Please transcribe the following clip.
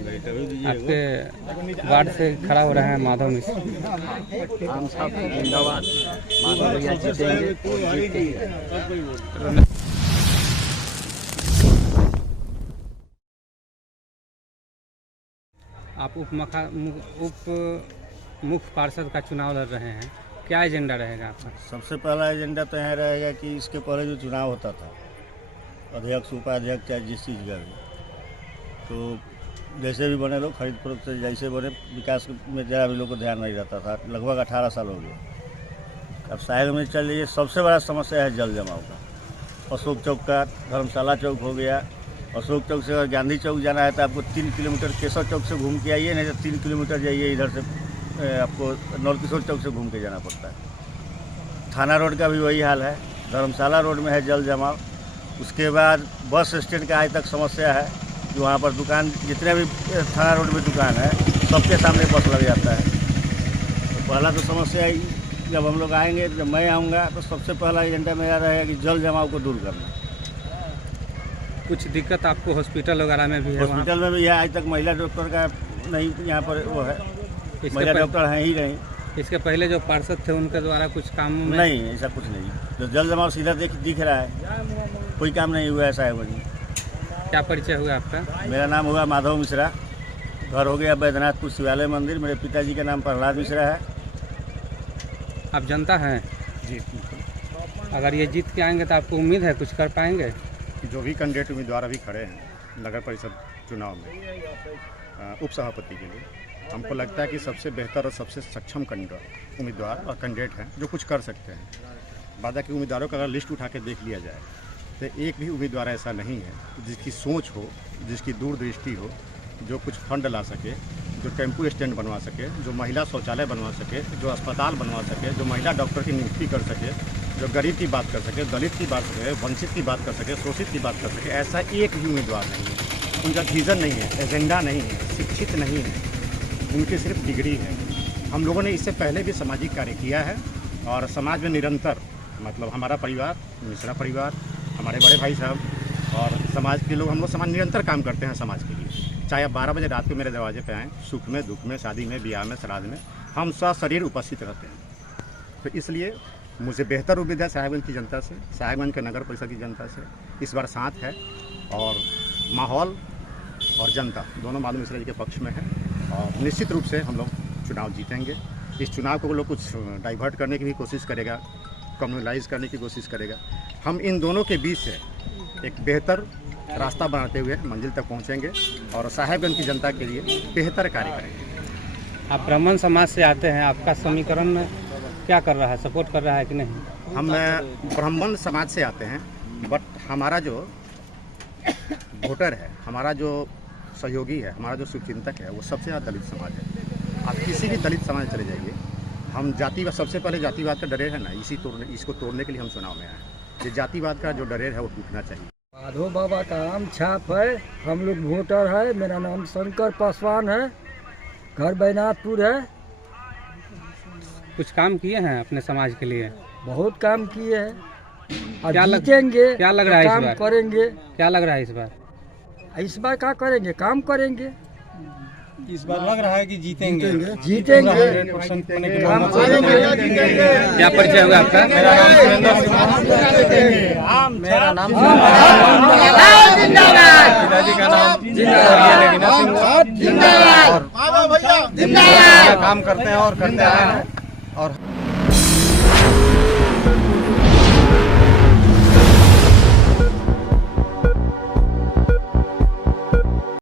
आपके वार्ड से खड़ा हो रहे हैं माधव मिश्र। हम सब जिंदाबाद, माधव भैया जीतेंगे और जीतेंगे। आप उप मुख्य पार्षद का चुनाव लड़ रहे हैं, क्या एजेंडा रहेगा आपका? सबसे पहला एजेंडा तो यह रहेगा कि इसके पहले जो चुनाव होता था अध्यक्ष उपाध्यक्ष चाहे जिस चीज़ का भी, तो जैसे भी बने लोग खरीद फरोख्त से जैसे बने, विकास में ज़रा भी लोग को ध्यान नहीं रहता था। लगभग 18 साल हो गए। अब साहिल में चल रही सबसे बड़ा समस्या है जल जमाव का। अशोक चौक का धर्मशाला चौक हो गया। अशोक चौक से अगर गांधी चौक जाना है तो आपको 3 किलोमीटर केशव चौक से घूम के आइए, नहीं तो 3 किलोमीटर जाइए इधर से आपको नौलकिशोर चौक से घूम के जाना पड़ता है। थाना रोड का भी वही हाल है। धर्मशाला रोड में है जल जमाव। उसके बाद बस स्टैंड का आज तक समस्या है, जो वहाँ पर दुकान जितने भी थाना रोड में दुकान है सबके सामने बस लग जाता है। तो पहला तो समस्या ही, जब हम लोग आएंगे, जब मैं आऊँगा तो सबसे पहला एजेंडा मेरा रहेगा कि जल जमाव को दूर करना। कुछ दिक्कत आपको हॉस्पिटल वगैरह में भी है? हॉस्पिटल में भी है, आज तक महिला डॉक्टर का नहीं यहाँ पर वो है, महिला डॉक्टर हैं ही नहीं। इसके पहले जो पार्षद थे उनके द्वारा कुछ काम में नहीं, ऐसा कुछ नहीं। जो जल जमाव सीधा दिख रहा है, कोई काम नहीं हुआ ऐसा है। वही क्या परिचय हुआ आपका? मेरा नाम हुआ माधव मिश्रा, घर हो गया बैद्यनाथपुर शिवालय मंदिर। मेरे पिताजी का नाम प्रहलाद मिश्रा है। आप जनता हैं जी। अगर ये जीत के आएंगे तो आपको उम्मीद है कुछ कर पाएंगे? जो भी कैंडिडेट उम्मीदवार अभी खड़े हैं नगर परिषद चुनाव में उप सभापति के लिए, हमको लगता है कि सबसे बेहतर और सबसे सक्षम उम्मीदवार और कैंडिडेट हैं जो कुछ कर सकते हैं। बाकी के उम्मीदवारों का अगर लिस्ट उठा के देख लिया जाए तो एक भी उम्मीदवार ऐसा नहीं है जिसकी सोच हो, जिसकी दूरदृष्टि हो, जो कुछ फंड ला सके, जो टेम्पू स्टैंड बनवा सके, जो महिला शौचालय बनवा सके, जो अस्पताल बनवा सके, जो महिला डॉक्टर की नियुक्ति कर सके, जो गरीब की बात कर सके, दलित की बात करे, वंचित की बात कर सके, शोषित की बात कर सके। ऐसा एक भी उम्मीदवार नहीं है। उनका विज़न नहीं है, एजेंडा नहीं है, शिक्षित नहीं है, उनकी सिर्फ डिग्री है। हम लोगों ने इससे पहले भी सामाजिक कार्य किया है और समाज में निरंतर, मतलब हमारा परिवार, मिश्रा परिवार, हमारे बड़े भाई साहब और समाज के लोग, हम लोग समाज निरंतर काम करते हैं समाज के लिए। चाहे आप 12 बजे रात को मेरे दरवाजे पे आएँ, सुख में, दुख में, शादी में, ब्याह में, श्राद्ध में, हम सशरीर उपस्थित रहते हैं। तो इसलिए मुझे बेहतर उम्मीद है साहेबगंज की जनता से, साहेबगंज के नगर परिषद की जनता से। इस बार साथ है और माहौल और जनता दोनों माधव मिश्रा जी के पक्ष में है और निश्चित रूप से हम लोग चुनाव जीतेंगे। इस चुनाव को लोग कुछ डाइवर्ट करने की भी कोशिश करेगा, कम्युनलाइज करने की कोशिश करेगा। हम इन दोनों के बीच से एक बेहतर रास्ता बनाते हुए मंजिल तक पहुंचेंगे और साहेबगंज की जनता के लिए बेहतर कार्य करेंगे। आप ब्राह्मण समाज से आते हैं, आपका समीकरण में क्या कर रहा है, सपोर्ट कर रहा है कि नहीं? हम ब्राह्मण समाज से आते हैं, बट हमारा जो वोटर है, हमारा जो सहयोगी है, हमारा जो शुभचिंतक है, वो सबसे ज़्यादा दलित समाज है। आप किसी भी दलित समाज चले जाइए, हम जातिवाद, सबसे पहले जातिवाद का डरेर है ना, इसको तोड़ने के लिए हम चुनाव में आए। ये जातिवाद का जो डरेर है वो टूटना चाहिए। माधव बाबा का आम छाप है, हम लोग वोटर है। मेरा नाम शंकर पासवान है, घर बैनाथपुर है। कुछ काम किए हैं अपने समाज के लिए? बहुत काम किए हैं और क्या जीतेंगे। क्या लग रहा है काम इस बार? करेंगे। क्या लग रहा है इस बार? इस बार क्या करेंगे? काम करेंगे। इस बार लग रहा है कि जीतेंगे। जीतेंगे। काम करेंगे। क्या परिचय होगा आपका? मेरा नाम सुरेंद्र पिताजी का नाम जिंदाबाद। काम करते हैं और करते आए हैं और